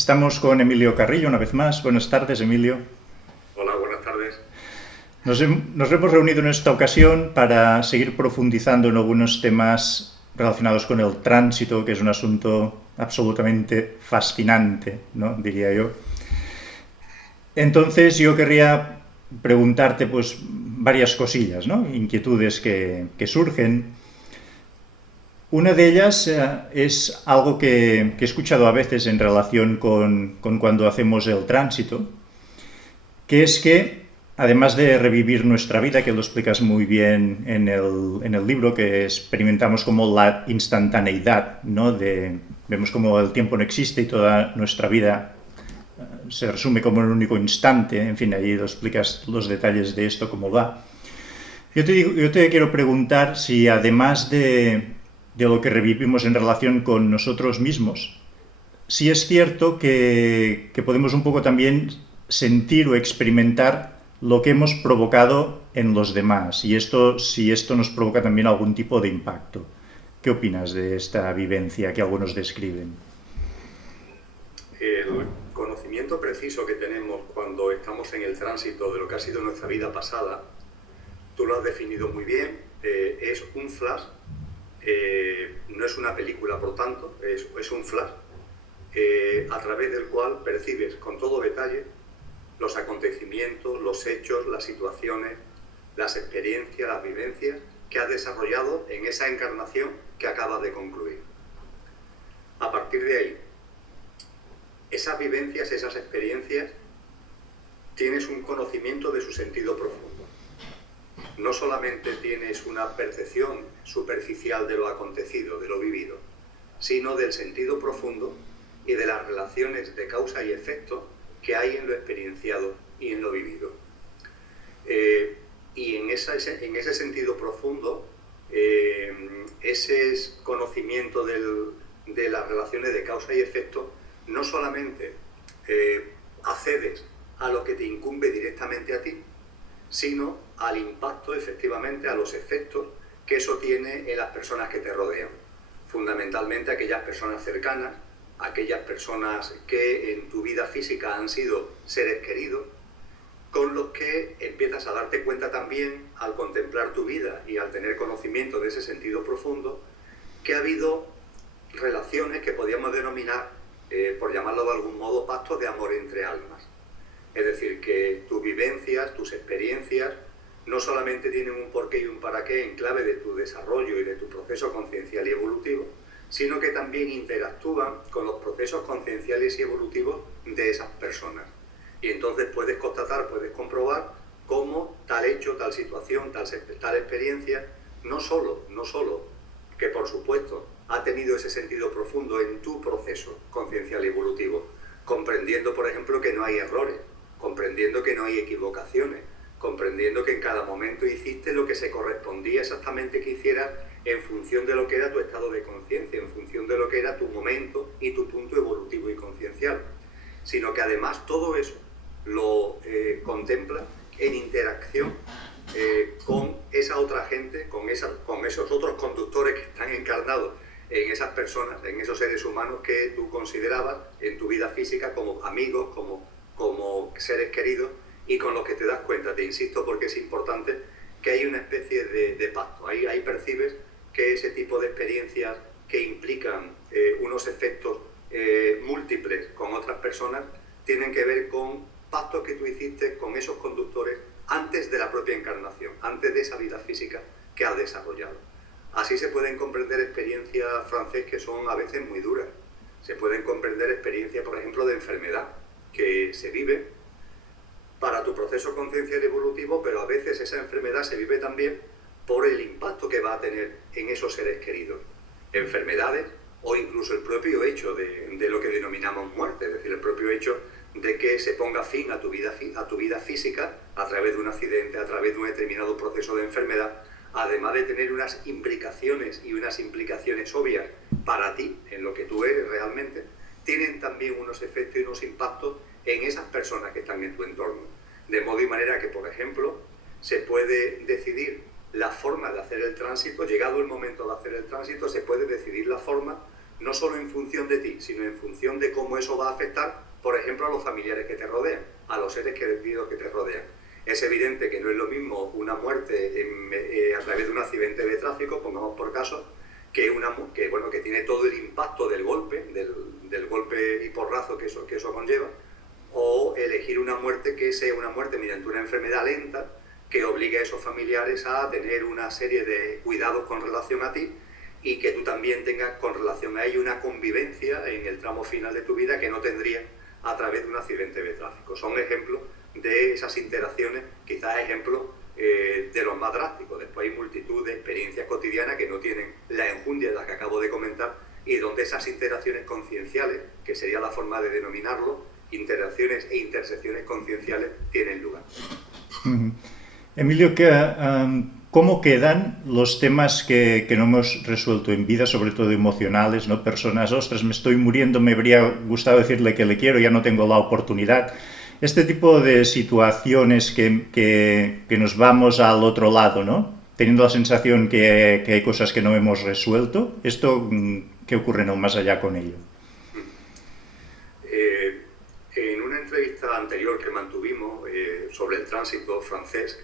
Estamos con Emilio Carrillo una vez más. Buenas tardes, Emilio. Hola, buenas tardes. Nos hemos reunido en esta ocasión para seguir profundizando en algunos temas relacionados con el tránsito, que es un asunto absolutamente fascinante, ¿no? Diría yo. Entonces yo querría preguntarte pues varias cosillas, ¿no? Inquietudes que surgen. Una de ellas es algo que he escuchado a veces en relación con cuando hacemos el tránsito, que es que, además de revivir nuestra vida, que lo explicas muy bien en el libro, que experimentamos como la instantaneidad, ¿no? Vemos como el tiempo no existe y toda nuestra vida se resume como en un único instante. En fin, ahí lo explicas los detalles de esto, cómo va. Yo te quiero preguntar si además de lo que revivimos en relación con nosotros mismos, sí es cierto que podemos un poco también sentir o experimentar lo que hemos provocado en los demás, y si esto nos provoca también algún tipo de impacto. ¿Qué opinas de esta vivencia que algunos describen? El conocimiento preciso que tenemos cuando estamos en el tránsito de lo que ha sido nuestra vida pasada, tú lo has definido muy bien, es un flash, no es una película por tanto, es un flash a través del cual percibes con todo detalle los acontecimientos, los hechos, las situaciones, las experiencias, las vivencias que has desarrollado en esa encarnación que acabas de concluir. A partir de ahí, esas vivencias, esas experiencias, tienes un conocimiento de su sentido profundo. No solamente tienes una percepción superficial de lo acontecido, de lo vivido, sino del sentido profundo y de las relaciones de causa y efecto que hay en lo experienciado y en lo vivido. Y en ese sentido profundo, ese conocimiento de las relaciones de causa y efecto, no solamente accedes a lo que te incumbe directamente a ti, sino al impacto, efectivamente, a los efectos que eso tiene en las personas que te rodean. Fundamentalmente aquellas personas cercanas, aquellas personas que en tu vida física han sido seres queridos, con los que empiezas a darte cuenta también, al contemplar tu vida y al tener conocimiento de ese sentido profundo, que ha habido relaciones que podríamos denominar, por llamarlo de algún modo, pactos de amor entre almas. Es decir, que tus vivencias, tus experiencias, no solamente tienen un porqué y un para qué en clave de tu desarrollo y de tu proceso conciencial y evolutivo, sino que también interactúan con los procesos concienciales y evolutivos de esas personas. Y entonces puedes constatar, puedes comprobar cómo tal hecho, tal situación, tal experiencia, no solo que por supuesto ha tenido ese sentido profundo en tu proceso conciencial y evolutivo, comprendiendo, por ejemplo, que no hay errores, comprendiendo que no hay equivocaciones, comprendiendo que en cada momento hiciste lo que se correspondía exactamente que hicieras en función de lo que era tu estado de conciencia, en función de lo que era tu momento y tu punto evolutivo y conciencial, sino que además todo eso lo contempla en interacción con esa otra gente, con esos otros conductores que están encarnados en esas personas, en esos seres humanos que tú considerabas en tu vida física como amigos, como seres queridos, y con los que te das cuenta, te insisto porque es importante, que hay una especie de pacto. Ahí percibes que ese tipo de experiencias que implican unos efectos múltiples con otras personas tienen que ver con pactos que tú hiciste con esos conductores antes de la propia encarnación, antes de esa vida física que has desarrollado. Así se pueden comprender experiencias, Francés, que son a veces muy duras. Se pueden comprender experiencias, por ejemplo, de enfermedad que se vive para tu proceso conciencial evolutivo, pero a veces esa enfermedad se vive también por el impacto que va a tener en esos seres queridos. Enfermedades o incluso el propio hecho de lo que denominamos muerte, es decir, el propio hecho de que se ponga fin a tu vida física a través de un accidente, a través de un determinado proceso de enfermedad, además de tener unas implicaciones y unas implicaciones obvias para ti, en lo que tú eres realmente, tienen también unos efectos y unos impactos en esas personas que están en tu entorno. De modo y manera que, por ejemplo, se puede decidir la forma de hacer el tránsito, llegado el momento de hacer el tránsito, se puede decidir la forma no solo en función de ti, sino en función de cómo eso va a afectar, por ejemplo, a los familiares que te rodean, a los seres queridos que te rodean. Es evidente que no es lo mismo una muerte a través de un accidente de tráfico, pongamos por caso, que tiene todo el impacto del golpe, del golpe y porrazo que eso conlleva, o elegir una muerte que sea una muerte mediante una enfermedad lenta que obligue a esos familiares a tener una serie de cuidados con relación a ti y que tú también tengas con relación a ello una convivencia en el tramo final de tu vida que no tendrías a través de un accidente de tráfico. Son ejemplos de esas interacciones, quizás ejemplos de los más drásticos. Después hay multitud de experiencias cotidianas que no tienen la enjundia de las que acabo de comentar y donde esas interacciones concienciales, que sería la forma de denominarlo, interacciones e intersecciones concienciales, tienen lugar. Emilio, ¿cómo quedan los temas que no hemos resuelto en vida, sobre todo emocionales, ¿no? Personas, ostras, me estoy muriendo, me habría gustado decirle que le quiero, ya no tengo la oportunidad. Este tipo de situaciones que nos vamos al otro lado, ¿no? Teniendo la sensación que hay cosas que no hemos resuelto. ¿Esto qué ocurre no más allá con ello? En una entrevista anterior que mantuvimos sobre el tránsito francés,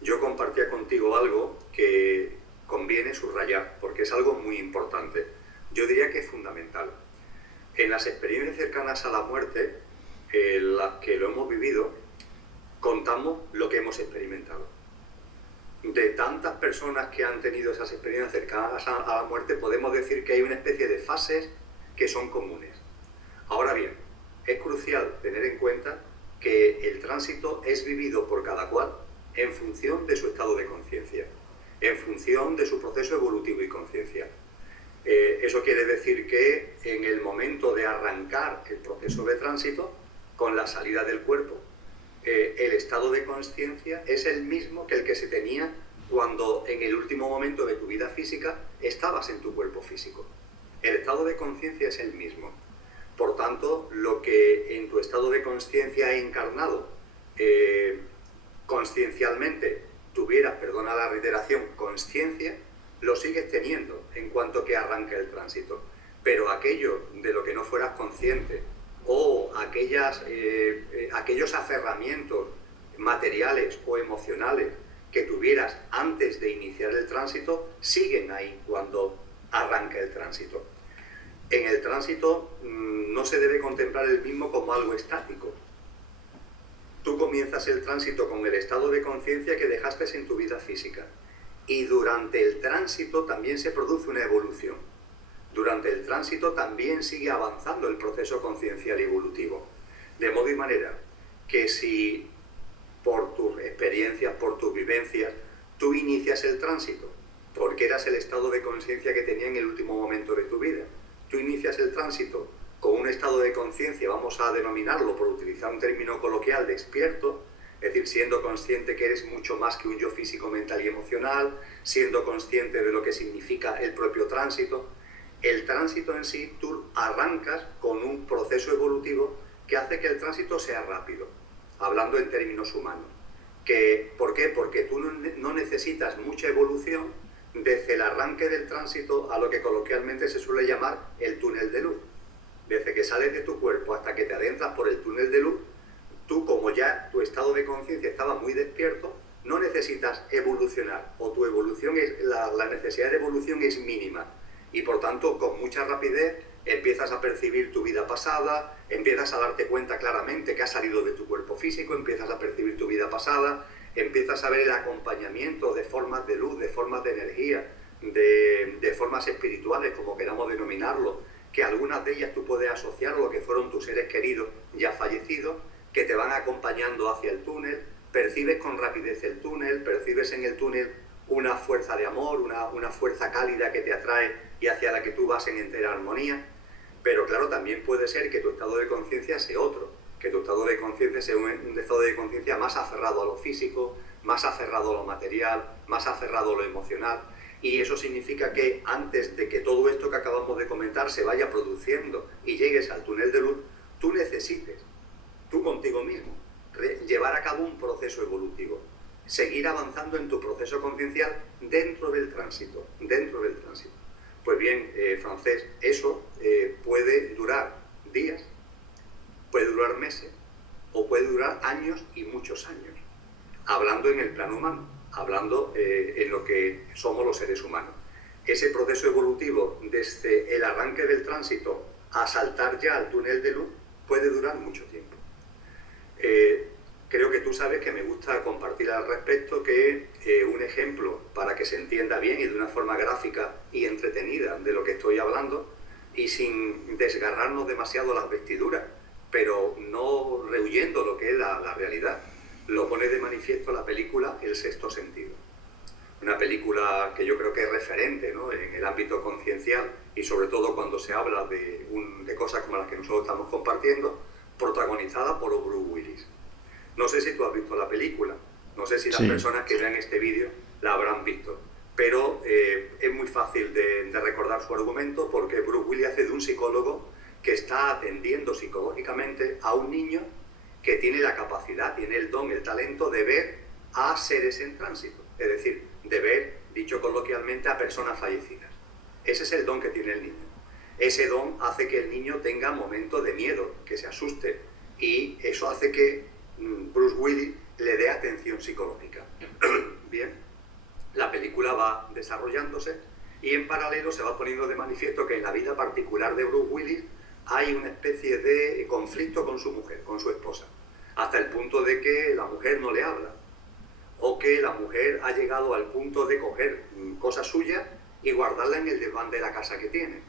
yo compartía contigo algo que conviene subrayar, porque es algo muy importante. Yo diría que es fundamental. En las experiencias cercanas a la muerte, las que lo hemos vivido, contamos lo que hemos experimentado. De tantas personas que han tenido esas experiencias cercanas a la muerte, podemos decir que hay una especie de fases que son comunes. Ahora bien, es crucial tener en cuenta que el tránsito es vivido por cada cual en función de su estado de conciencia, en función de su proceso evolutivo y conciencia. Eso quiere decir que en el momento de arrancar el proceso de tránsito, con la salida del cuerpo, el estado de conciencia es el mismo que el que se tenía cuando en el último momento de tu vida física estabas en tu cuerpo físico. El estado de conciencia es el mismo. Por tanto, lo que en tu estado de conciencia encarnado consciencialmente tuvieras, perdona la reiteración, conciencia, lo sigues teniendo en cuanto que arranca el tránsito. Pero aquello de lo que no fueras consciente o aquellos aferramientos materiales o emocionales que tuvieras antes de iniciar el tránsito, siguen ahí cuando arranca el tránsito. En el tránsito no se debe contemplar el mismo como algo estático. Tú comienzas el tránsito con el estado de conciencia que dejaste en tu vida física. Y durante el tránsito también se produce una evolución. Durante el tránsito también sigue avanzando el proceso conciencial y evolutivo. De modo y manera que si por tus experiencias, por tus vivencias, tú inicias el tránsito, porque eras el estado de conciencia que tenía en el último momento de tu vida, tú inicias el tránsito con un estado de conciencia, vamos a denominarlo por utilizar un término coloquial, despierto, es decir, siendo consciente que eres mucho más que un yo físico, mental y emocional, siendo consciente de lo que significa el propio tránsito. El tránsito en sí, tú arrancas con un proceso evolutivo que hace que el tránsito sea rápido, hablando en términos humanos. ¿Por qué? Porque tú no necesitas mucha evolución desde el arranque del tránsito a lo que coloquialmente se suele llamar el túnel de luz. Desde que sales de tu cuerpo hasta que te adentras por el túnel de luz, tú, como ya tu estado de conciencia estaba muy despierto, no necesitas evolucionar, o tu evolución la necesidad de evolución es mínima, y por tanto con mucha rapidez empiezas a percibir tu vida pasada, empiezas a darte cuenta claramente que has salido de tu cuerpo físico, empiezas a percibir tu vida pasada, empiezas a ver el acompañamiento de formas de luz, de formas de energía, de formas espirituales, como queramos denominarlo, que algunas de ellas tú puedes asociar a lo que fueron tus seres queridos ya fallecidos, que te van acompañando hacia el túnel, percibes con rapidez el túnel, percibes en el túnel una fuerza de amor, una fuerza cálida que te atrae y hacia la que tú vas en entera armonía. Pero claro, también puede ser que tu estado de conciencia sea otro, que tu estado de conciencia sea un estado de conciencia más aferrado a lo físico, más aferrado a lo material, más aferrado a lo emocional. Y eso significa que antes de que todo esto que acabamos de comentar se vaya produciendo y llegues al túnel de luz, tú necesites, tú contigo mismo, llevar a cabo un proceso evolutivo, seguir avanzando en tu proceso conciencial dentro del tránsito. Pues bien, Francés, eso puede durar días, puede durar meses o puede durar años y muchos años, hablando en el plano humano, hablando en lo que somos los seres humanos. Ese proceso evolutivo desde el arranque del tránsito a saltar ya al túnel de luz puede durar mucho tiempo. Creo que tú sabes que me gusta compartir al respecto que un ejemplo para que se entienda bien y de una forma gráfica y entretenida de lo que estoy hablando y sin desgarrarnos demasiado las vestiduras, pero no rehuyendo lo que es la realidad, lo pone de manifiesto la película El sexto sentido. Una película que yo creo que es referente, ¿no?, en el ámbito conciencial y sobre todo cuando se habla de cosas como las que nosotros estamos compartiendo, protagonizada por Bruce Willis. No sé si tú has visto la película, no sé si las personas que vean este vídeo la habrán visto, pero es muy fácil de recordar su argumento porque Bruce Willis hace de un psicólogo que está atendiendo psicológicamente a un niño que tiene la capacidad, tiene el don, el talento de ver a seres en tránsito, es decir, de ver, dicho coloquialmente, a personas fallecidas. Ese es el don que tiene el niño. Ese don hace que el niño tenga momentos de miedo, que se asuste, y eso hace que Bruce Willis le dé atención psicológica. Bien, la película va desarrollándose y en paralelo se va poniendo de manifiesto que en la vida particular de Bruce Willis hay una especie de conflicto con su mujer, con su esposa, hasta el punto de que la mujer no le habla, o que la mujer ha llegado al punto de coger cosas suyas y guardarla en el desván de la casa que tiene.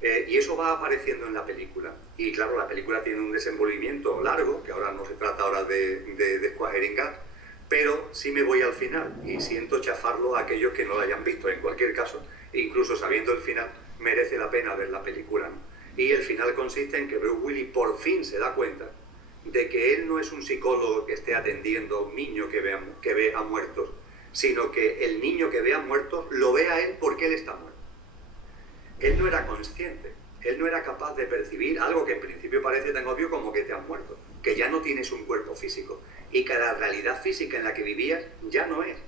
Y eso va apareciendo en la película. Y claro, la película tiene un desenvolvimiento largo, que ahora no se trata ahora de descuajeringar, pero sí me voy al final y siento chafarlo a aquellos que no la hayan visto. En cualquier caso, incluso sabiendo el final, merece la pena ver la película, ¿no? Y el final consiste en que Bruce Willis por fin se da cuenta de que él no es un psicólogo que esté atendiendo a un niño que ve a muertos, sino que el niño que ve a muertos lo ve a él porque él está muerto. Él no era consciente, él no era capaz de percibir algo que en principio parece tan obvio como que te has muerto, que ya no tienes un cuerpo físico y que la realidad física en la que vivías ya no es.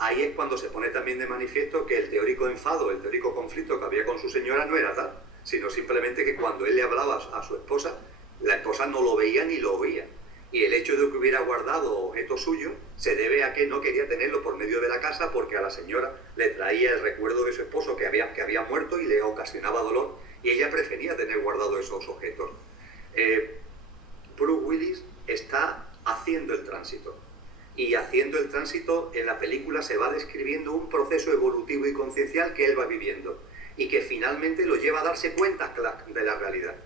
Ahí es cuando se pone también de manifiesto que el teórico enfado, el teórico conflicto que había con su señora no era tal, sino simplemente que cuando él le hablaba a su esposa, la esposa no lo veía ni lo oía. Y el hecho de que hubiera guardado objeto suyo se debe a que no quería tenerlo por medio de la casa porque a la señora le traía el recuerdo de su esposo que había muerto y le ocasionaba dolor y ella prefería tener guardado esos objetos. Bruce Willis está haciendo el tránsito y haciendo el tránsito en la película se va describiendo un proceso evolutivo y conciencial que él va viviendo y que finalmente lo lleva a darse cuenta de la realidad.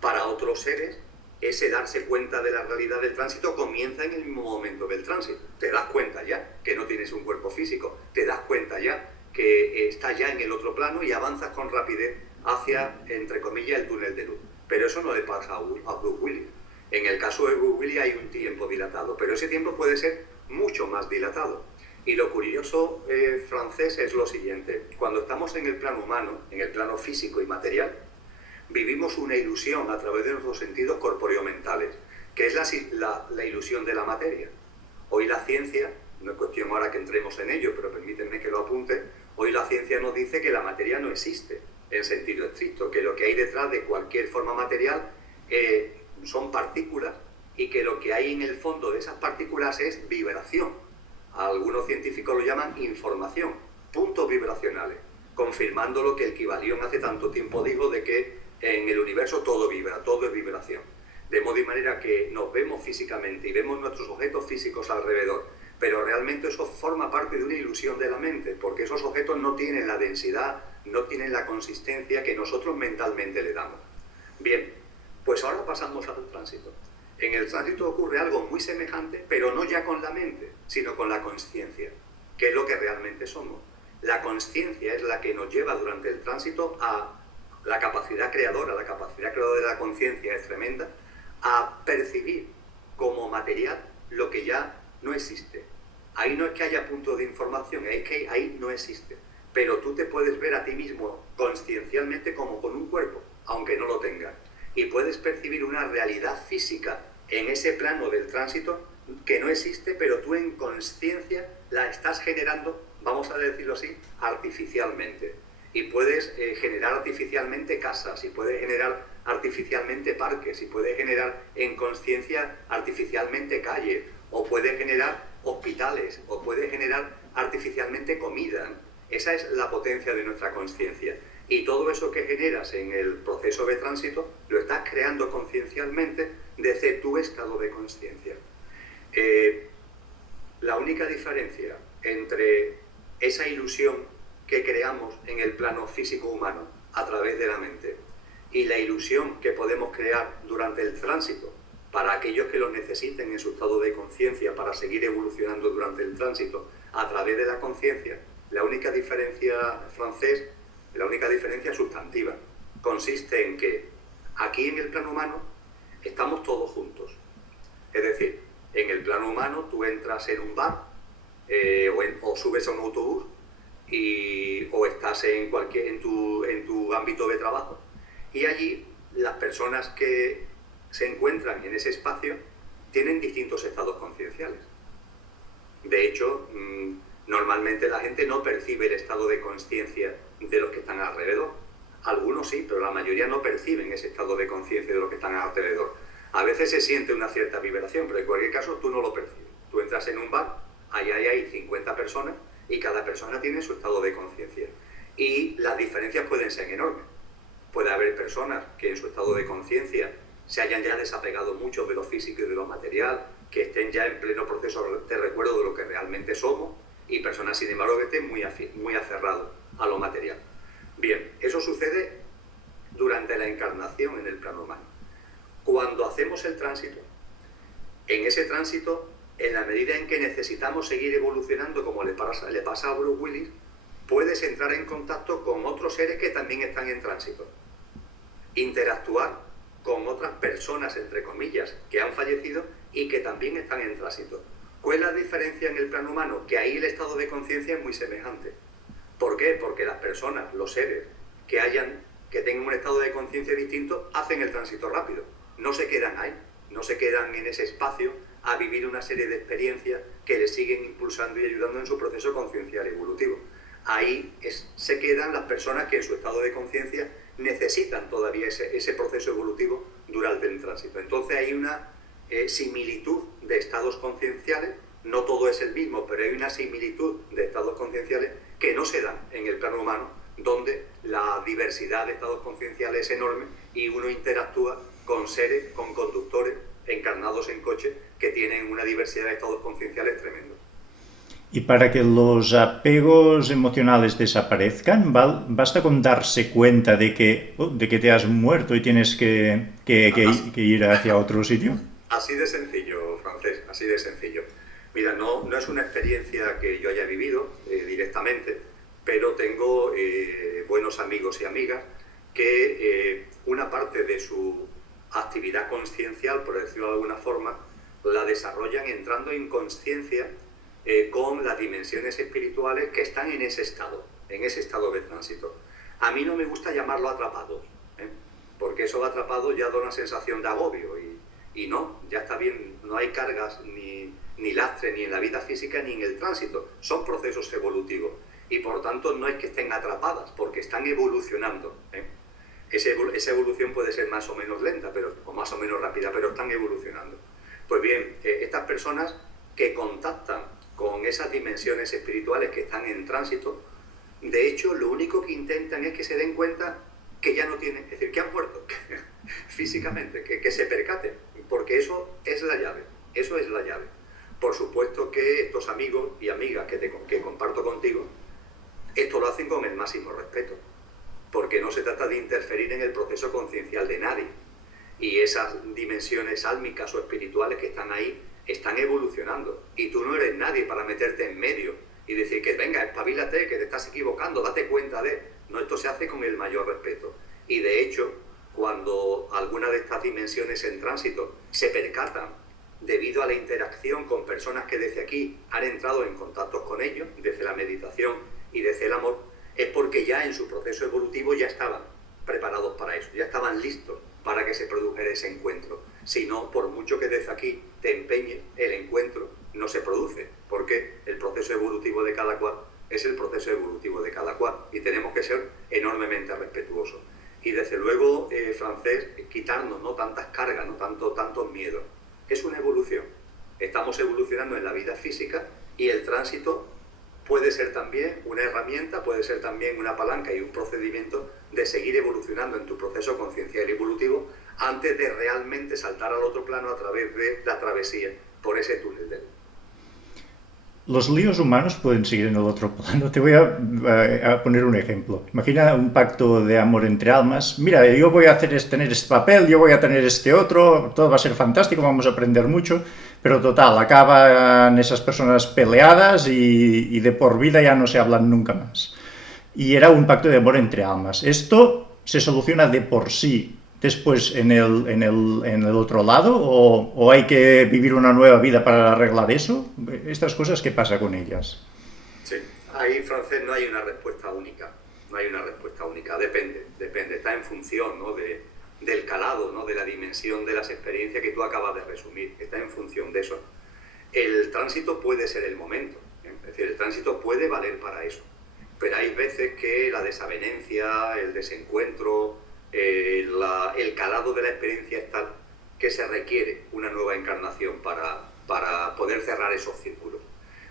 Para otros seres, ese darse cuenta de la realidad del tránsito comienza en el mismo momento del tránsito. Te das cuenta ya que no tienes un cuerpo físico, te das cuenta ya que estás ya en el otro plano y avanzas con rapidez hacia, entre comillas, el túnel de luz. Pero eso no le pasa a Bruce Willis. En el caso de Bruce Willis hay un tiempo dilatado, pero ese tiempo puede ser mucho más dilatado. Y lo curioso, Francés, es lo siguiente. Cuando estamos en el plano humano, en el plano físico y material, vivimos una ilusión a través de nuestros sentidos corpóreo-mentales, que es la ilusión de la materia. Hoy la ciencia, no es cuestión ahora que entremos en ello, pero permítanme que lo apunte, hoy la ciencia nos dice que la materia no existe, en sentido estricto, que lo que hay detrás de cualquier forma material son partículas y que lo que hay en el fondo de esas partículas es vibración. Algunos científicos lo llaman información, puntos vibracionales, confirmando lo que el Kybalión hace tanto tiempo dijo de que en el universo todo vibra, todo es vibración. De modo y manera que nos vemos físicamente y vemos nuestros objetos físicos alrededor, pero realmente eso forma parte de una ilusión de la mente, porque esos objetos no tienen la densidad, no tienen la consistencia que nosotros mentalmente le damos. Bien, pues ahora pasamos al tránsito. En el tránsito ocurre algo muy semejante, pero no ya con la mente, sino con la consciencia, que es lo que realmente somos. La consciencia es la que nos lleva durante el tránsito a la capacidad creadora de la conciencia es tremenda, a percibir como material lo que ya no existe. Ahí no es que haya punto de información, es que ahí no existe. Pero tú te puedes ver a ti mismo consciencialmente como con un cuerpo, aunque no lo tengas. Y puedes percibir una realidad física en ese plano del tránsito que no existe, pero tú en consciencia la estás generando, vamos a decirlo así, artificialmente. y puedes generar artificialmente casas, y puedes generar artificialmente parques, y puedes generar en conciencia artificialmente calles, o puedes generar hospitales, o puedes generar artificialmente comida. Esa es la potencia de nuestra conciencia. Y todo eso que generas en el proceso de tránsito lo estás creando conciencialmente desde tu estado de conciencia. La única diferencia entre esa ilusión que creamos en el plano físico humano a través de la mente y la ilusión que podemos crear durante el tránsito para aquellos que lo necesiten en su estado de conciencia para seguir evolucionando durante el tránsito a través de la conciencia, la única diferencia, Francés, la única diferencia sustantiva consiste en que aquí en el plano humano estamos todos juntos. Es decir, en el plano humano tú entras en un bar o subes a un autobús o estás en tu ámbito de trabajo, y allí las personas que se encuentran en ese espacio tienen distintos estados concienciales. De hecho, normalmente la gente no percibe el estado de conciencia de los que están alrededor. Algunos sí, pero la mayoría no perciben ese estado de conciencia de los que están alrededor. A veces se siente una cierta vibración, pero en cualquier caso tú no lo percibes. Tú entras en un bar, ahí hay 50 personas y cada persona tiene su estado de conciencia. Y las diferencias pueden ser enormes. Puede haber personas que en su estado de conciencia se hayan ya desapegado mucho de lo físico y de lo material, que estén ya en pleno proceso de recuerdo de lo que realmente somos, y personas, sin embargo, que estén muy aferrados a lo material. Bien, eso sucede durante la encarnación en el plano humano. Cuando hacemos el tránsito, en ese tránsito, en la medida en que necesitamos seguir evolucionando, como le pasa a Bruce Willis, puedes entrar en contacto con otros seres que también están en tránsito. Interactuar con otras personas, entre comillas, que han fallecido y que también están en tránsito. ¿Cuál es la diferencia en el plano humano? Que ahí el estado de conciencia es muy semejante. ¿Por qué? Porque las personas, los seres que tengan un estado de conciencia distinto, hacen el tránsito rápido. No se quedan ahí, no se quedan en ese espacio a vivir una serie de experiencias que les siguen impulsando y ayudando en su proceso conciencial evolutivo. Ahí se quedan las personas que en su estado de conciencia necesitan todavía ese proceso evolutivo durante el tránsito. Entonces hay una similitud de estados concienciales, no todo es el mismo, pero hay una similitud de estados concienciales que no se dan en el plano humano, donde la diversidad de estados concienciales es enorme y uno interactúa con seres, con conductores encarnados en coche que tienen una diversidad de estados concienciales tremendo. Y para que los apegos emocionales desaparezcan, basta con darse cuenta de que te has muerto y tienes que ir hacia otro sitio. Así de sencillo, Francés, así de sencillo. Mira, no es una experiencia que yo haya vivido directamente, pero tengo buenos amigos y amigas que una parte de su actividad consciencial, por decirlo de alguna forma, la desarrollan entrando en conciencia con las dimensiones espirituales que están en ese estado de tránsito. A mí no me gusta llamarlo atrapados, porque eso de atrapado ya da una sensación de agobio y no, ya está bien, no hay cargas ni lastre ni en la vida física ni en el tránsito, son procesos evolutivos y por tanto no es que estén atrapadas porque están evolucionando. Esa evolución puede ser más o menos lenta o más o menos rápida, pero están evolucionando. Pues bien, estas personas que contactan con esas dimensiones espirituales que están en tránsito, de hecho lo único que intentan es que se den cuenta que ya no tienen, es decir, que han muerto físicamente, que se percaten, porque eso es la llave, eso es la llave. Por supuesto que estos amigos y amigas que comparto contigo, esto lo hacen con el máximo respeto, porque no se trata de interferir en el proceso conciencial de nadie, y esas dimensiones álmicas o espirituales que están ahí están evolucionando, y tú no eres nadie para meterte en medio y decir que venga, espabilate, que te estás equivocando, date cuenta de... No, esto se hace con el mayor respeto. Y de hecho, cuando alguna de estas dimensiones en tránsito se percatan debido a la interacción con personas que desde aquí han entrado en contacto con ellos, desde la meditación y desde el amor, es porque ya en su proceso evolutivo ya estaban preparados para eso, ya estaban listos para que se produjera ese encuentro. Si no, por mucho que desde aquí te empeñes, el encuentro no se produce, porque el proceso evolutivo de cada cual es el proceso evolutivo de cada cual y tenemos que ser enormemente respetuosos. Y desde luego, Francés, quitarnos no tantas cargas, no tantos miedos. Es una evolución. Estamos evolucionando en la vida física y el tránsito puede ser también una herramienta, puede ser también una palanca y un procedimiento de seguir evolucionando en tu proceso conciencial y evolutivo antes de realmente saltar al otro plano a través de la travesía por ese túnel de luz. Los líos humanos pueden seguir en el otro plano. Te voy a poner un ejemplo. Imagina un pacto de amor entre almas. Mira, yo voy a tener este papel, yo voy a tener este otro, todo va a ser fantástico, vamos a aprender mucho, pero total, acaban esas personas peleadas y de por vida ya no se hablan nunca más. Y era un pacto de amor entre almas. Esto se soluciona de por sí después en el otro lado, o hay que vivir una nueva vida para arreglar eso. Estas cosas, ¿qué pasa con ellas? Sí, ahí, Francés, no hay una respuesta única, depende, está en función, ¿no?, del calado, ¿no?, de la dimensión de las experiencias que tú acabas de resumir, está en función de eso. El tránsito puede ser el momento, es decir, el tránsito puede valer para eso, pero hay veces que la desavenencia, el desencuentro, el calado de la experiencia es tal que se requiere una nueva encarnación para poder cerrar esos círculos.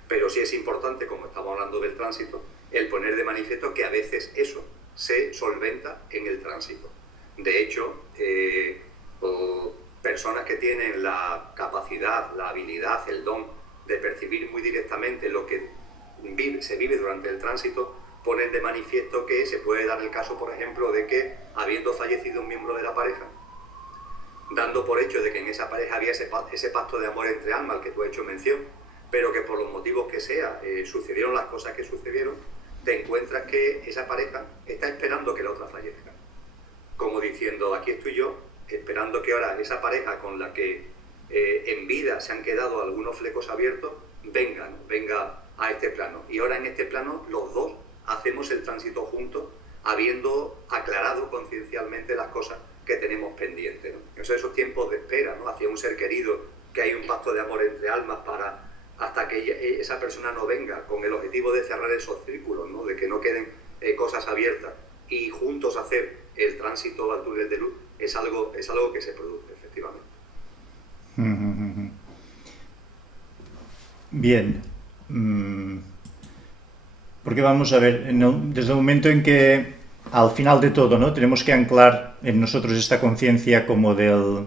Pero sí es importante, como estamos hablando del tránsito, el poner de manifiesto que a veces eso se solventa en el tránsito. De hecho, personas que tienen la capacidad, la habilidad, el don de percibir muy directamente lo que se vive durante el tránsito, ponen de manifiesto que se puede dar el caso, por ejemplo, de que, habiendo fallecido un miembro de la pareja, dando por hecho de que en esa pareja había ese pacto de amor entre almas al que tú has hecho mención, pero que por los motivos que sea sucedieron las cosas que sucedieron, te encuentras que esa pareja está esperando que la otra fallezca. Como diciendo, aquí estoy yo, esperando que ahora esa pareja con la que en vida se han quedado algunos flecos abiertos, venga a este plano. Y ahora en este plano los dos hacemos el tránsito juntos, habiendo aclarado conciencialmente las cosas que tenemos pendientes, ¿no? Esos tiempos de espera, ¿no?, hacia un ser querido, que hay un pacto de amor entre almas hasta que esa persona no venga, con el objetivo de cerrar esos círculos, ¿no?, de que no queden cosas abiertas y juntos hacer el tránsito al túnel de luz, es algo que se produce, efectivamente. Bien. Porque vamos a ver, desde el momento en que al final de todo, ¿no?, tenemos que anclar en nosotros esta conciencia como del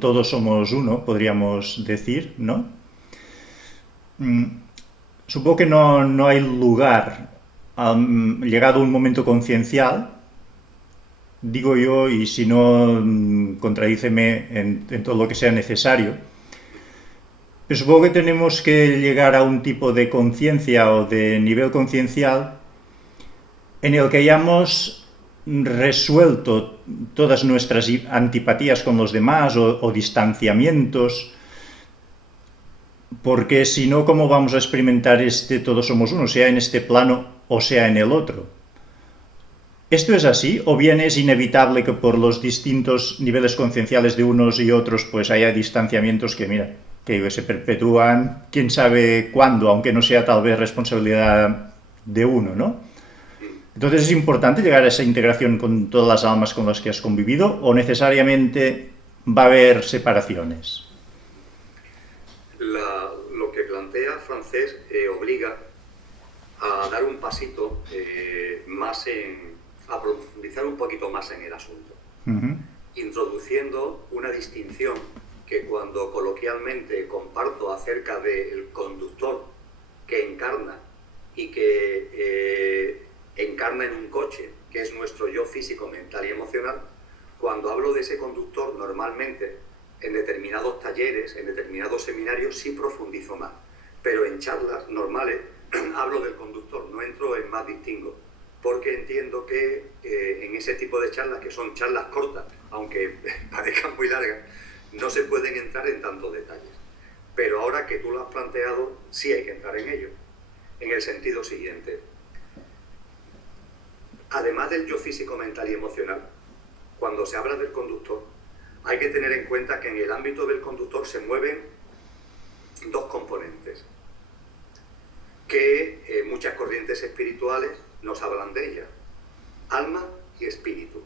todo somos uno, podríamos decir, ¿no? Supongo que no hay lugar, llegado un momento conciencial, digo yo, y si no, contradíceme en todo lo que sea necesario. Pero supongo que tenemos que llegar a un tipo de conciencia o de nivel conciencial en el que hayamos resuelto todas nuestras antipatías con los demás o distanciamientos, porque si no, ¿cómo vamos a experimentar todos somos uno, sea en este plano o sea en el otro? ¿Esto es así? ¿O bien es inevitable que por los distintos niveles concienciales de unos y otros pues haya distanciamientos que se perpetúan, quién sabe cuándo, aunque no sea tal vez responsabilidad de uno, ¿no? Entonces, ¿es importante llegar a esa integración con todas las almas con las que has convivido o necesariamente va a haber separaciones? Lo que plantea Francés obliga a dar un pasito a profundizar un poquito más en el asunto, introduciendo una distinción que cuando coloquialmente comparto acerca del conductor que encarna y que encarna en un coche, que es nuestro yo físico, mental y emocional, cuando hablo de ese conductor, normalmente en determinados talleres, en determinados seminarios, sí profundizo más, pero en charlas normales hablo del conductor, no entro en más distingo, porque entiendo que en ese tipo de charlas, que son charlas cortas, aunque parezcan muy largas, no se pueden entrar en tantos detalles. Pero ahora que tú lo has planteado, sí hay que entrar en ello, en el sentido siguiente. Además del yo físico, mental y emocional, cuando se habla del conductor, hay que tener en cuenta que en el ámbito del conductor se mueven dos componentes. que muchas corrientes espirituales nos hablan de ella. Alma y espíritu.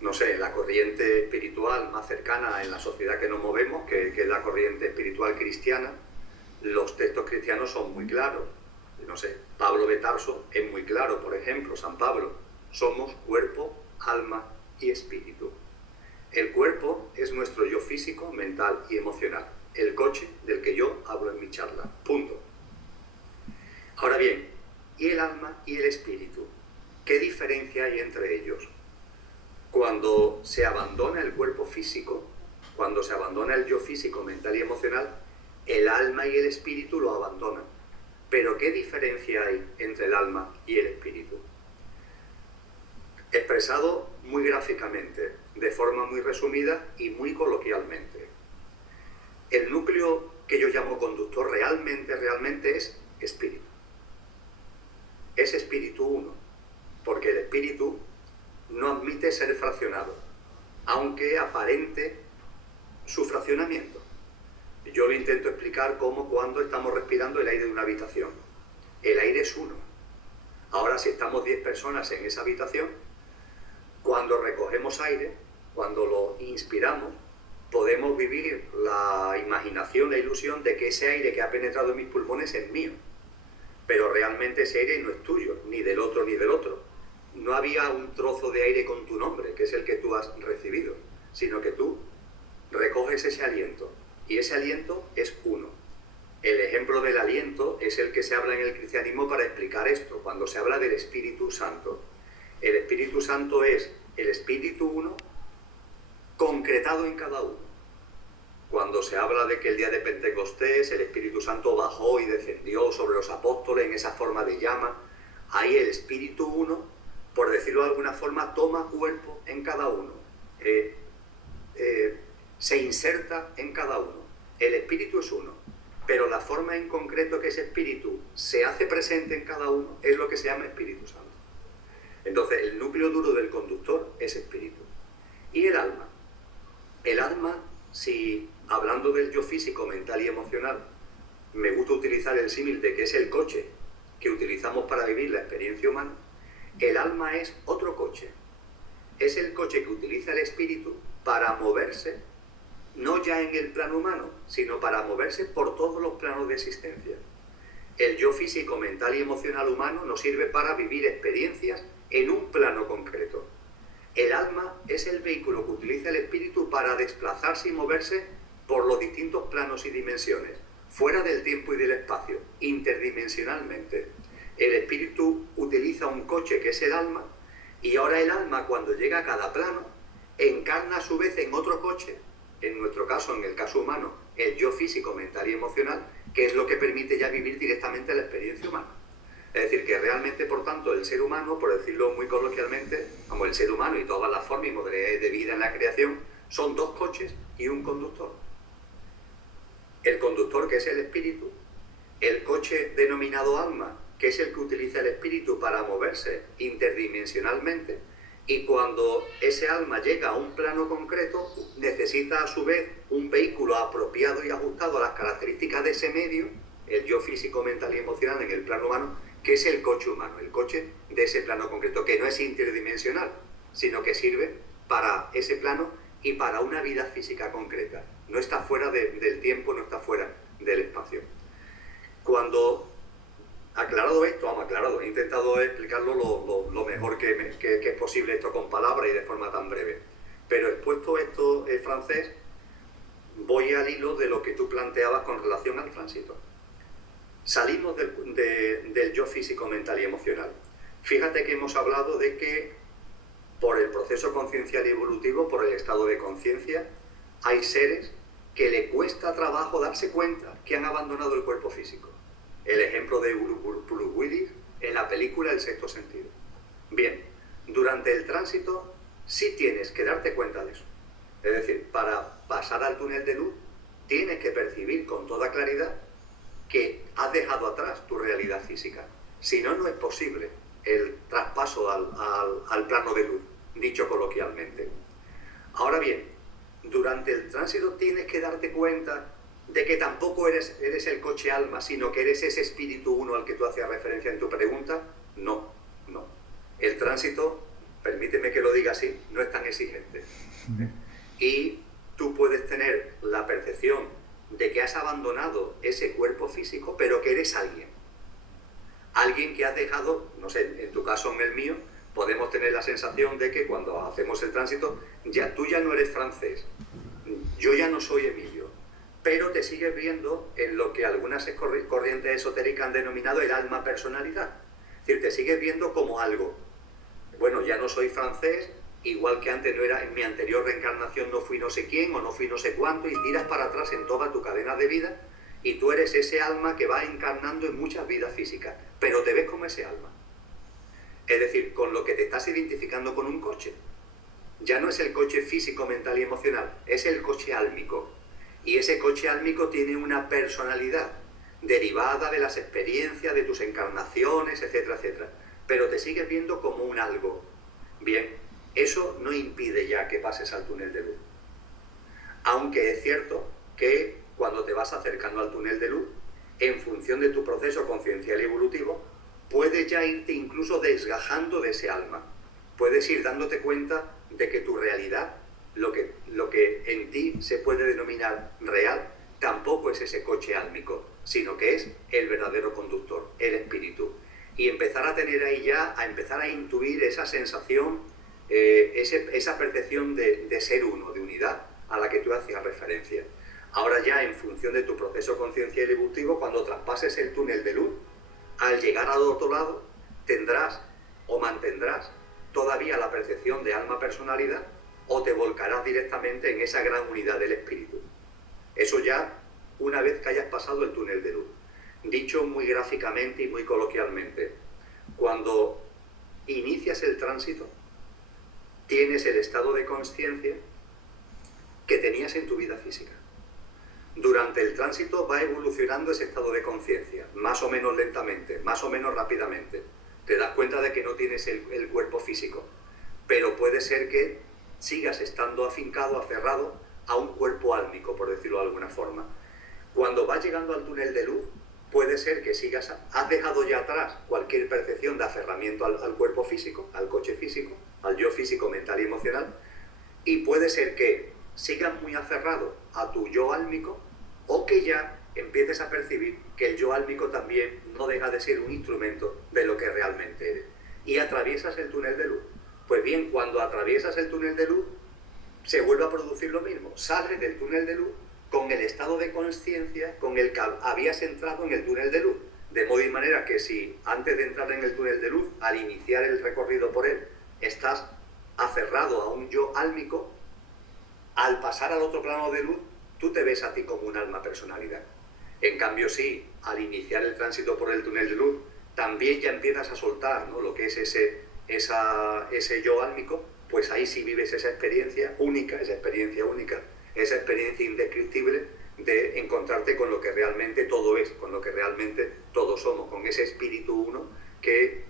No sé, la corriente espiritual más cercana en la sociedad que nos movemos, que es la corriente espiritual cristiana, los textos cristianos son muy claros. No sé, Pablo de Tarso es muy claro, por ejemplo, San Pablo. Somos cuerpo, alma y espíritu. El cuerpo es nuestro yo físico, mental y emocional. El coche del que yo hablo en mi charla. Punto. Ahora bien, ¿y el alma y el espíritu? ¿Qué diferencia hay entre ellos? Cuando se abandona el cuerpo físico, cuando se abandona el yo físico, mental y emocional, el alma y el espíritu lo abandonan. Pero ¿qué diferencia hay entre el alma y el espíritu? Expresado muy gráficamente, de forma muy resumida y muy coloquialmente. El núcleo que yo llamo conductor realmente es espíritu. Es espíritu uno, porque el espíritu no admite ser fraccionado, aunque aparente su fraccionamiento. Yo lo intento explicar como cuando estamos respirando el aire de una habitación. El aire es uno. Ahora, si estamos 10 personas en esa habitación, cuando recogemos aire, cuando lo inspiramos, podemos vivir la imaginación, la ilusión de que ese aire que ha penetrado en mis pulmones es mío. Pero realmente ese aire no es tuyo, ni del otro ni del otro. No había un trozo de aire con tu nombre, que es el que tú has recibido, sino que tú recoges ese aliento, y ese aliento es uno. El ejemplo del aliento es el que se habla en el cristianismo para explicar esto, cuando se habla del Espíritu Santo. El Espíritu Santo es el Espíritu uno concretado en cada uno. Cuando se habla de que el día de Pentecostés el Espíritu Santo bajó y descendió sobre los apóstoles en esa forma de llama, ahí el Espíritu uno, por decirlo de alguna forma, toma cuerpo en cada uno, se inserta en cada uno. El Espíritu es uno, pero la forma en concreto que ese Espíritu se hace presente en cada uno es lo que se llama Espíritu Santo. Entonces, el núcleo duro del conductor es espíritu. ¿Y el alma? El alma, si hablando del yo físico, mental y emocional, me gusta utilizar el símil de que es el coche que utilizamos para vivir la experiencia humana, el alma es otro coche. Es el coche que utiliza el espíritu para moverse, no ya en el plano humano, sino para moverse por todos los planos de existencia. El yo físico, mental y emocional humano nos sirve para vivir experiencias en un plano concreto. El alma es el vehículo que utiliza el espíritu para desplazarse y moverse por los distintos planos y dimensiones, fuera del tiempo y del espacio, interdimensionalmente. El espíritu utiliza un coche que es el alma, y ahora el alma, cuando llega a cada plano, encarna a su vez en otro coche, en nuestro caso, en el caso humano, el yo físico, mental y emocional, que es lo que permite ya vivir directamente la experiencia humana. Es decir, que realmente, por tanto, el ser humano, por decirlo muy coloquialmente, como el ser humano y todas las formas y modalidades de vida en la creación, son dos coches y un conductor. El conductor, que es el espíritu, el coche denominado alma, que es el que utiliza el espíritu para moverse interdimensionalmente, y cuando ese alma llega a un plano concreto, necesita a su vez un vehículo apropiado y ajustado a las características de ese medio, el yo físico, mental y emocional en el plano humano, que es el coche humano, el coche de ese plano concreto, que no es interdimensional, sino que sirve para ese plano y para una vida física concreta. No está fuera del tiempo, no está fuera del espacio. Cuando, aclarado esto, he intentado explicarlo lo mejor que es posible esto con palabras y de forma tan breve. Pero expuesto esto francés, voy al hilo de lo que tú planteabas con relación al tránsito. Salimos del yo físico, mental y emocional. Fíjate que hemos hablado de que por el proceso conciencial y evolutivo, por el estado de conciencia, hay seres que le cuesta trabajo darse cuenta que han abandonado el cuerpo físico. El ejemplo de Bruce Willis en la película El sexto sentido. Bien, durante el tránsito sí tienes que darte cuenta de eso. Es decir, para pasar al túnel de luz, tienes que percibir con toda claridad que has dejado atrás tu realidad física. Si no, no es posible el traspaso al plano de luz, dicho coloquialmente. Ahora bien, durante el tránsito tienes que darte cuenta de que tampoco eres el coche alma, sino que eres ese espíritu uno al que tú hacías referencia en tu pregunta, no, no. El tránsito, permíteme que lo diga así, no es tan exigente. Y tú puedes tener la percepción de que has abandonado ese cuerpo físico, pero que eres alguien. Alguien que has dejado, no sé, en tu caso, en el mío, podemos tener la sensación de que cuando hacemos el tránsito, tú ya no eres francés, yo ya no soy Emilio, pero te sigues viendo en lo que algunas corrientes esotéricas han denominado el alma personalidad. Es decir, te sigues viendo como algo. Bueno, ya no soy francés, igual que antes no era, en mi anterior reencarnación no fui no sé quién o no fui no sé cuánto, y tiras para atrás en toda tu cadena de vida, y tú eres ese alma que va encarnando en muchas vidas físicas, pero te ves como ese alma. Es decir, con lo que te estás identificando con un coche. Ya no es el coche físico, mental y emocional, es el coche álmico. Y ese coche álmico tiene una personalidad derivada de las experiencias, de tus encarnaciones, etcétera, etcétera. Pero te sigues viendo como un algo. Bien, eso no impide ya que pases al túnel de luz. Aunque es cierto que cuando te vas acercando al túnel de luz, en función de tu proceso conciencial y evolutivo, puedes ya irte incluso desgajando de ese alma. Puedes ir dándote cuenta de que tu realidad, lo que en ti se puede denominar real, tampoco es ese coche álmico, sino que es el verdadero conductor, el espíritu. Y empezar a tener ahí ya, a empezar a intuir esa sensación, esa percepción de ser uno, de unidad, a la que tú hacías referencia. Ahora ya, en función de tu proceso conciencial y evolutivo, cuando traspases el túnel de luz, al llegar al otro lado, tendrás o mantendrás todavía la percepción de alma-personalidad, o te volcarás directamente en esa gran unidad del espíritu. Eso ya, una vez que hayas pasado el túnel de luz. Dicho muy gráficamente y muy coloquialmente, cuando inicias el tránsito, tienes el estado de consciencia que tenías en tu vida física. Durante el tránsito va evolucionando ese estado de conciencia, más o menos lentamente, más o menos rápidamente. Te das cuenta de que no tienes el cuerpo físico, pero puede ser que sigas estando afincado, aferrado a un cuerpo álmico, por decirlo de alguna forma. Cuando vas llegando al túnel de luz, puede ser que has dejado ya atrás cualquier percepción de aferramiento al cuerpo físico, al coche físico, al yo físico, mental y emocional, y puede ser que sigas muy aferrado a tu yo álmico, o que ya empieces a percibir que el yo álmico también no deja de ser un instrumento de lo que realmente eres. Y atraviesas el túnel de luz. Pues bien, cuando atraviesas el túnel de luz, se vuelve a producir lo mismo. Sales del túnel de luz con el estado de conciencia con el que habías entrado en el túnel de luz. De modo y manera que si antes de entrar en el túnel de luz, al iniciar el recorrido por él, estás aferrado a un yo álmico, al pasar al otro plano de luz, tú te ves a ti como un alma personalidad. En cambio, sí, al iniciar el tránsito por el túnel de luz, también ya empiezas a soltar, ¿no?, lo que es ese yo álmico, pues ahí sí vives esa experiencia única, esa experiencia indescriptible de encontrarte con lo que realmente todo es, con lo que realmente todos somos, con ese espíritu uno que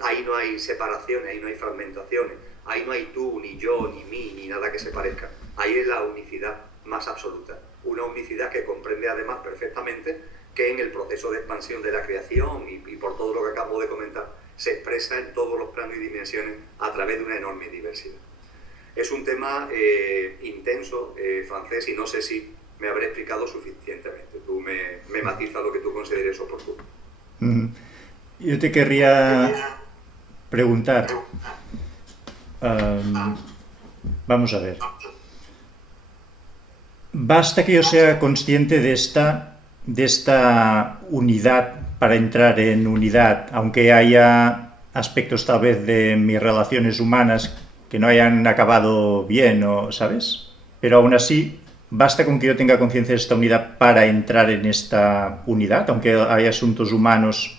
ahí no hay separaciones, ahí no hay fragmentaciones, ahí no hay tú, ni yo, ni mí, ni nada que se parezca. Ahí es la unicidad más absoluta, una unicidad que comprende además perfectamente que en el proceso de expansión de la creación y por todo lo que acabo de comentar, se expresa en todos los planos y dimensiones a través de una enorme diversidad. Es un tema intenso, Francés, y no sé si me habré explicado suficientemente. Tú me matizas lo que tú consideres oportuno. Yo te querría preguntar, vamos a ver, basta que yo sea consciente de esta unidad para entrar en unidad, aunque haya aspectos tal vez de mis relaciones humanas que no hayan acabado bien, ¿sabes? Pero aún así, basta con que yo tenga conciencia de esta unidad para entrar en esta unidad, aunque haya asuntos humanos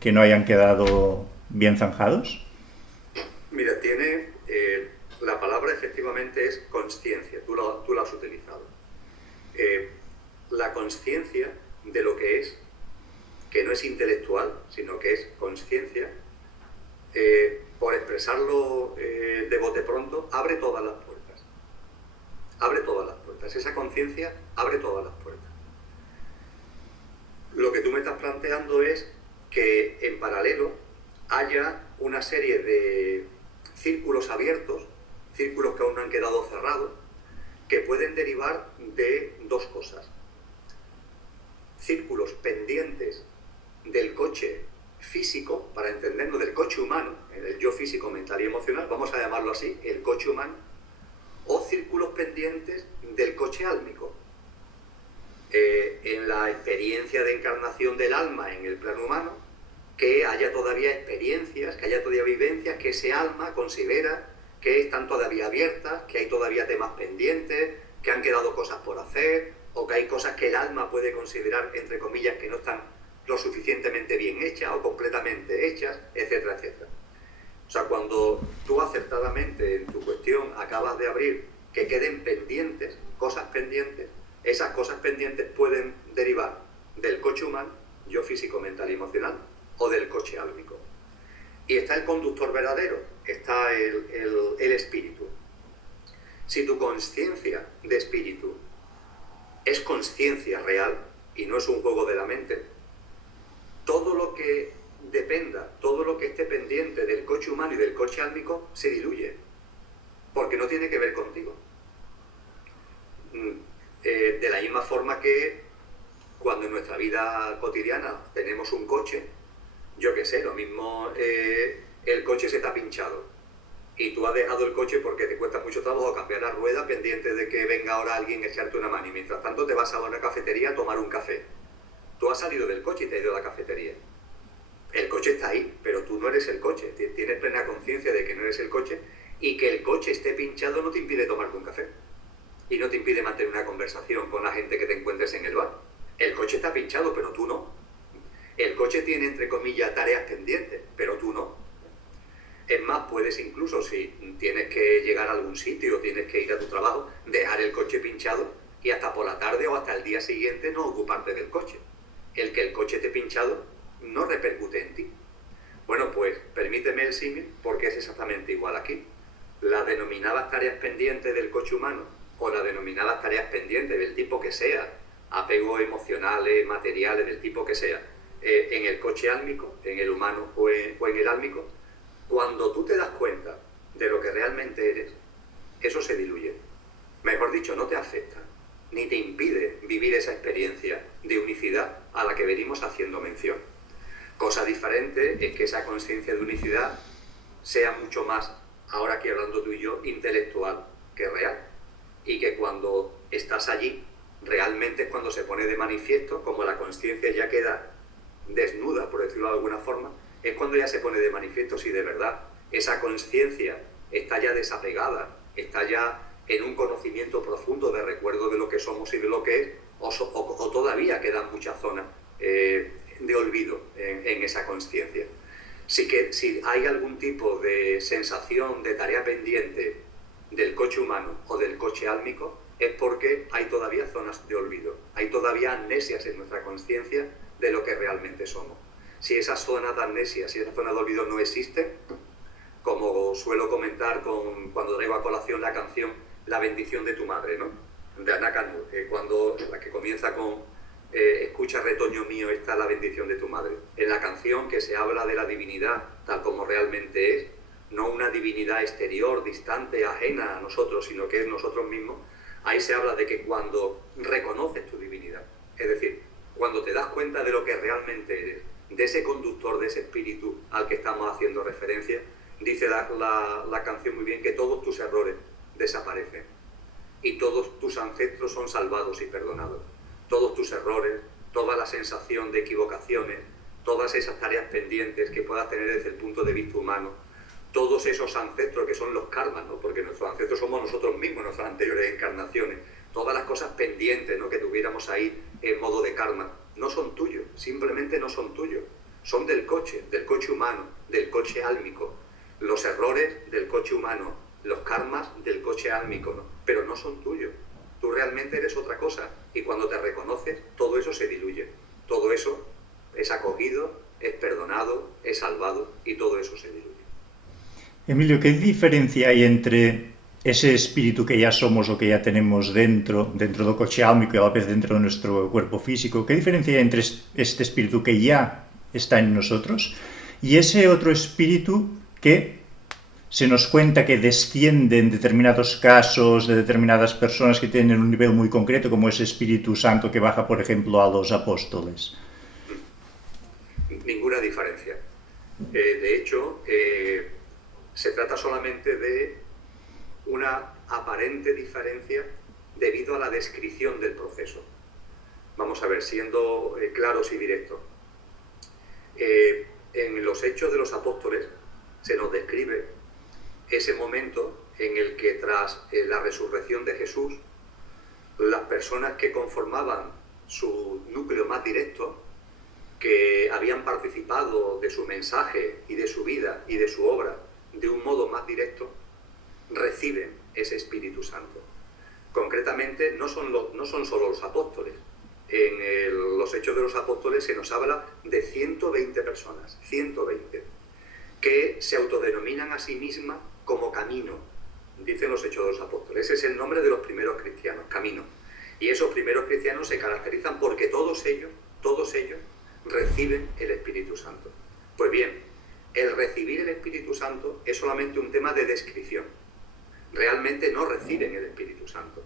que no hayan quedado bien zanjados. Mira, la palabra efectivamente es consciencia, tú la has utilizado. La consciencia de lo que es, que no es intelectual, sino que es consciencia, por expresarlo de bote pronto, abre todas las puertas. Abre todas las puertas. Esa conciencia abre todas las puertas. Lo que tú me estás planteando es que en paralelo haya una serie de círculos abiertos, círculos que aún no han quedado cerrados, que pueden derivar de dos cosas. Círculos pendientes del coche físico, para entendernos, del coche humano, el yo físico, mental y emocional, vamos a llamarlo así, el coche humano, o círculos pendientes del coche álmico. En la experiencia de encarnación del alma en el plano humano, que haya todavía experiencias, que haya todavía vivencias, que ese alma considera que están todavía abiertas, que hay todavía temas pendientes, que han quedado cosas por hacer, o que hay cosas que el alma puede considerar, entre comillas, que no están lo suficientemente bien hechas o completamente hechas, etcétera, etcétera. O sea, cuando tú acertadamente en tu cuestión acabas de abrir que queden pendientes, cosas pendientes, esas cosas pendientes pueden derivar del coche humano, yo físico, mental y emocional, o del coche álmico. Y está el conductor verdadero, está el espíritu. Si tu conciencia de espíritu es conciencia real y no es un juego de la mente, todo lo que dependa, todo lo que esté pendiente del coche humano y del coche álmico se diluye, porque no tiene que ver contigo. De la misma forma que cuando en nuestra vida cotidiana tenemos un coche, yo qué sé, lo mismo, el coche se te ha pinchado y tú has dejado el coche porque te cuesta mucho trabajo cambiar la rueda pendiente de que venga ahora alguien a echarte una mano y mientras tanto te vas a una cafetería a tomar un café. Tú has salido del coche y te has ido a la cafetería. El coche está ahí, pero tú no eres el coche. Tienes plena conciencia de que no eres el coche y que el coche esté pinchado no te impide tomarte un café y no te impide mantener una conversación con la gente que te encuentres en el bar. El coche está pinchado, pero tú no. El coche tiene, entre comillas, tareas pendientes, pero tú no. Es más, puedes incluso, si tienes que llegar a algún sitio o tienes que ir a tu trabajo, dejar el coche pinchado y hasta por la tarde o hasta el día siguiente no ocuparte del coche. El que el coche esté pinchado no repercute en ti. Bueno, pues permíteme el símil porque es exactamente igual aquí. Las denominadas tareas pendientes del coche humano o las denominadas tareas pendientes del tipo que sea, apegos emocionales, materiales, del tipo que sea, en el coche álmico, en el humano o en el álmico, cuando tú te das cuenta de lo que realmente eres, eso se diluye. Mejor dicho, no te afecta, ni te impide vivir esa experiencia de unicidad a la que venimos haciendo mención. Cosa diferente es que esa conciencia de unicidad sea mucho más, ahora aquí hablando tú y yo, intelectual que real. Y que cuando estás allí, realmente es cuando se pone de manifiesto, como la conciencia ya queda desnuda, por decirlo de alguna forma, es cuando ya se pone de manifiesto si de verdad esa conciencia está ya desapegada, está ya en un conocimiento profundo de recuerdo de lo que somos y de lo que es, o todavía quedan muchas zonas de olvido en esa conciencia. Si hay algún tipo de sensación de tarea pendiente del coche humano o del coche álmico, es porque hay todavía zonas de olvido, hay todavía amnesias en nuestra conciencia de lo que realmente somos. Si esas zonas de amnesia, si esas zonas de olvido no existen, como suelo comentar cuando traigo a colación la canción La bendición de tu madre, ¿no?, de Ana Canur, cuando la que comienza con escucha retoño mío, está la bendición de tu madre. En la canción que se habla de la divinidad tal como realmente es, no una divinidad exterior, distante, ajena a nosotros, sino que es nosotros mismos, ahí se habla de que cuando reconoces tu divinidad, es decir, cuando te das cuenta de lo que realmente eres, de ese conductor, de ese espíritu al que estamos haciendo referencia, dice la canción muy bien que todos tus errores desaparecen y todos tus ancestros son salvados y perdonados. Todos tus errores, toda la sensación de equivocaciones, todas esas tareas pendientes que puedas tener desde el punto de vista humano, todos esos ancestros que son los karmas, ¿no?, porque nuestros ancestros somos nosotros mismos, nuestras anteriores encarnaciones, todas las cosas pendientes, ¿no?, que tuviéramos ahí en modo de karma, no son tuyos, simplemente no son tuyos, son del coche humano, del coche álmico, los errores del coche humano, los karmas del coche álmico, ¿no?, pero no son tuyos. Tú realmente eres otra cosa y cuando te reconoces, todo eso se diluye. Todo eso es acogido, es perdonado, es salvado y todo eso se diluye. Emilio, ¿qué diferencia hay entre ese espíritu que ya somos o que ya tenemos dentro do coche álmico y a la vez dentro de nuestro cuerpo físico, ¿qué diferencia hay entre este espíritu que ya está en nosotros y ese otro espíritu que se nos cuenta que desciende en determinados casos de determinadas personas que tienen un nivel muy concreto, como ese Espíritu Santo que baja, por ejemplo, a los apóstoles? Ninguna diferencia. De hecho, se trata solamente de una aparente diferencia debido a la descripción del proceso. Vamos a ver, siendo claros y directos. En los Hechos de los Apóstoles se nos describe ese momento en el que tras la resurrección de Jesús, las personas que conformaban su núcleo más directo, que habían participado de su mensaje y de su vida y de su obra de un modo más directo, reciben ese Espíritu Santo. Concretamente, no son solo los apóstoles. En los Hechos de los Apóstoles se nos habla de 120 personas, 120, que se autodenominan a sí mismas como Camino, dicen los Hechos de los Apóstoles. Ese es el nombre de los primeros cristianos, Camino. Y esos primeros cristianos se caracterizan porque todos ellos reciben el Espíritu Santo. Pues bien, el recibir el Espíritu Santo es solamente un tema de descripción. Realmente no reciben el Espíritu Santo.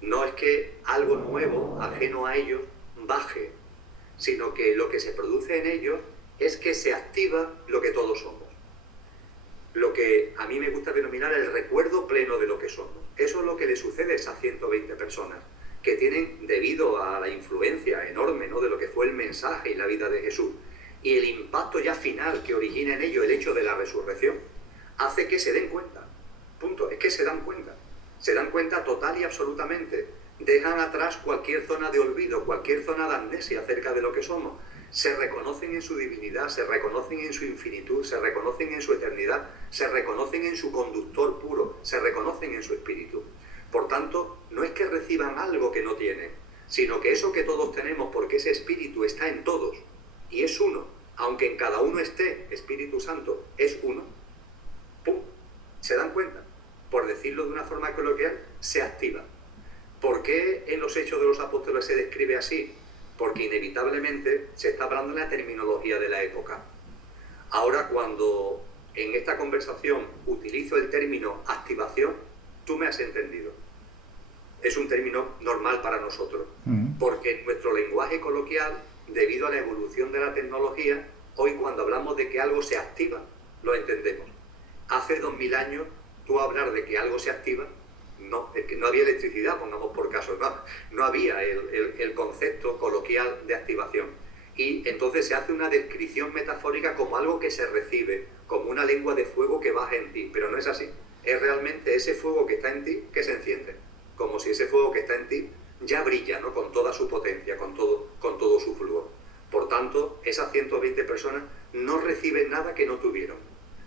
No es que algo nuevo, ajeno a ellos, baje, sino que lo que se produce en ellos es que se activa lo que todos somos. Lo que a mí me gusta denominar el recuerdo pleno de lo que somos. Eso es lo que le sucede a esas 120 personas, que tienen, debido a la influencia enorme, ¿no?, de lo que fue el mensaje y la vida de Jesús, y el impacto ya final que origina en ello el hecho de la resurrección, hace que se den cuenta. Punto. Es que se dan cuenta. Se dan cuenta total y absolutamente. Dejan atrás cualquier zona de olvido, cualquier zona de amnesia acerca de lo que somos. Se reconocen en su divinidad, se reconocen en su infinitud, se reconocen en su eternidad, se reconocen en su conductor puro, se reconocen en su espíritu. Por tanto, no es que reciban algo que no tienen, sino que eso que todos tenemos, porque ese espíritu está en todos y es uno, aunque en cada uno esté Espíritu Santo, es uno. ¡Pum! Se dan cuenta. Por decirlo de una forma coloquial, se activa. ¿Por qué en los Hechos de los Apóstoles se describe así? Porque inevitablemente se está hablando de la terminología de la época. Ahora, cuando en esta conversación utilizo el término activación, tú me has entendido. Es un término normal para nosotros, porque en nuestro lenguaje coloquial, debido a la evolución de la tecnología, hoy cuando hablamos de que algo se activa, lo entendemos. Hace 2000 años, tú hablar de que algo se activa, no, es que no había electricidad, pongamos por caso, no había el concepto coloquial de activación. Y entonces se hace una descripción metafórica como algo que se recibe, como una lengua de fuego que baja en ti, pero no es así. Es realmente ese fuego que está en ti que se enciende, como si ese fuego que está en ti ya brilla, ¿no?, con toda su potencia, con todo su flujo. Por tanto, esas 120 personas no reciben nada que no tuvieron,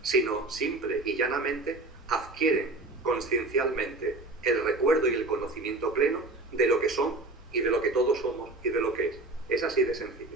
sino simple y llanamente adquieren consciencialmente el recuerdo y el conocimiento pleno de lo que son y de lo que todos somos y de lo que es. Es así de sencillo.